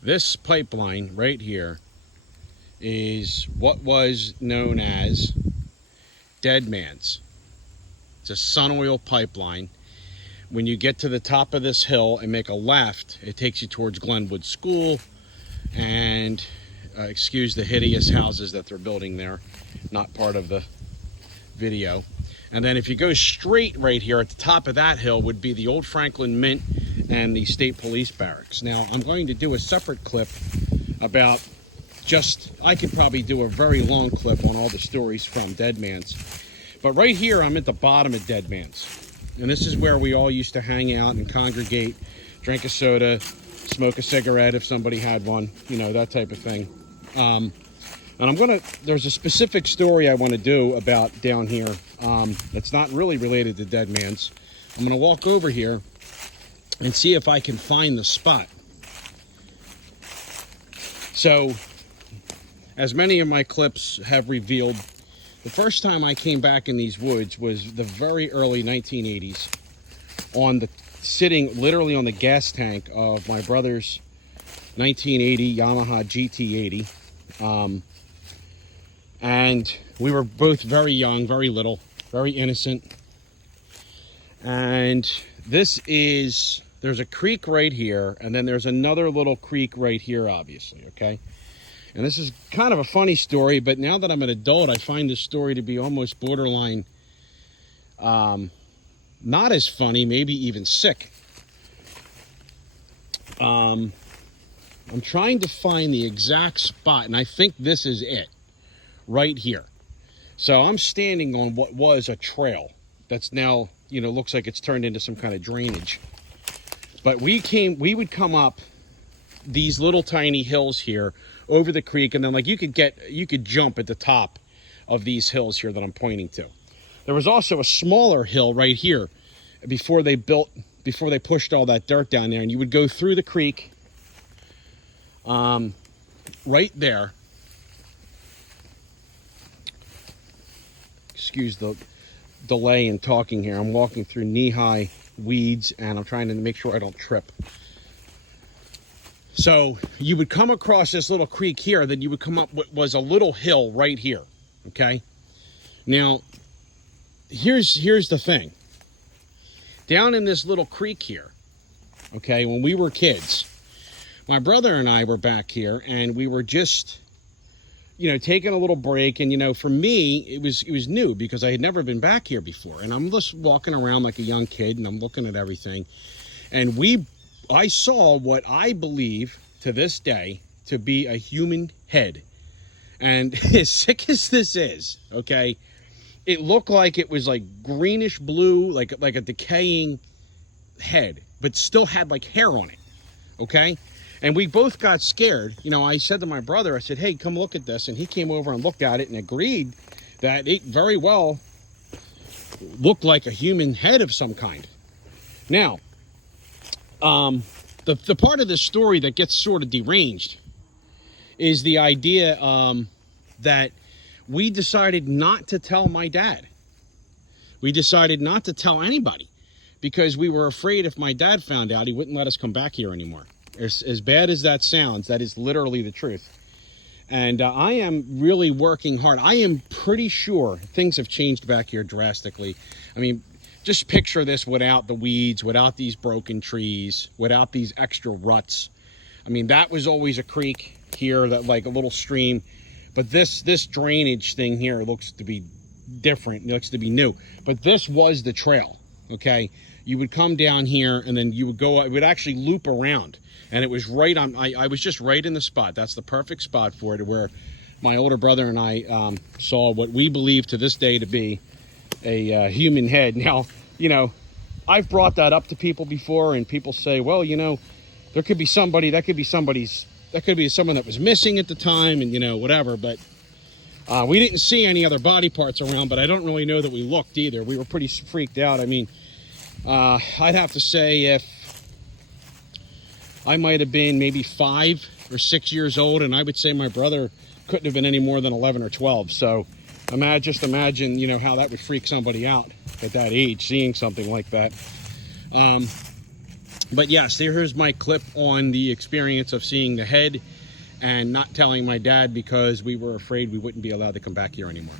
This pipeline right here is what was known as Deadman's. It's a sun oil pipeline. When you get to the top of this hill and make a left, it takes you towards Glenwood School and excuse the hideous houses that they're building there, not part of the video. And then if you go straight right here, at the top of that hill would be the old Franklin Mint and the State Police Barracks. Now, I'm going to do a separate clip about I could probably do a very long clip on all the stories from Deadman's. But right here, I'm at the bottom of Deadman's. And this is where we all used to hang out and congregate, drink a soda, smoke a cigarette if somebody had one, you know, that type of thing. And there's a specific story I want to do about down here. It's not really related to Deadman's. I'm going to walk over here and see if I can find the spot. So, as many of my clips have revealed, the first time I came back in these woods was the very early 1980s, sitting literally on the gas tank of my brother's 1980 Yamaha GT80. And we were both very young, very little, very innocent. And there's a creek right here, and then there's another little creek right here, obviously, okay? And this is kind of a funny story, but now that I'm an adult, I find this story to be almost borderline, not as funny, maybe even sick. I'm trying to find the exact spot, and I think this is it, right here. So I'm standing on what was a trail that's now, you know, looks like it's turned into some kind of drainage. But we would come up these little tiny hills here over the creek, and then like you could jump at the top of these hills here that I'm pointing to. There was also a smaller hill right here before they pushed all that dirt down there, and you would go through the creek right there. Excuse the delay in talking here. I'm walking through knee-high weeds, and I'm trying to make sure I don't trip. So you would come across this little creek here, then you would come up what was a little hill right here, okay? Now, here's the thing. Down in this little creek here, okay, when we were kids, my brother and I were back here, and we were just, you know, taking a little break. And, you know, for me, it was new because I had never been back here before. And I'm just walking around like a young kid, and I'm looking at everything. And I saw what I believe to this day to be a human head. And as sick as this is, okay, it looked like it was like greenish blue, like a decaying head, but still had like hair on it, okay? And we both got scared. You know, I said to my brother, I said, hey, come look at this. And he came over and looked at it and agreed that it very well looked like a human head of some kind. Now, the part of this story that gets sort of deranged is the idea that we decided not to tell my dad. We decided not to tell anybody because we were afraid if my dad found out, he wouldn't let us come back here anymore. As bad as that sounds, that is literally the truth. And I am really working hard. I am pretty sure things have changed back here drastically. I mean, just picture this without the weeds, without these broken trees, without these extra ruts. I mean, that was always a creek here, that like a little stream. But this drainage thing here looks to be different. It looks to be new. But this was the trail, okay? You would come down here, and then you would go, it would actually loop around. And it was right on, I was just right in the spot. That's the perfect spot for it, where my older brother and I saw what we believe to this day to be a human head. Now, you know, I've brought that up to people before, and people say, well, you know, there could be somebody, that could be someone that was missing at the time, and, you know, whatever. But we didn't see any other body parts around, but I don't really know that we looked either. We were pretty freaked out. I mean, I'd have to say if I might have been maybe 5 or 6 years old, and I would say my brother couldn't have been any more than 11 or 12. So just imagine, you know, how that would freak somebody out at that age, seeing something like that. But yes, here's my clip on the experience of seeing the head and not telling my dad because we were afraid we wouldn't be allowed to come back here anymore.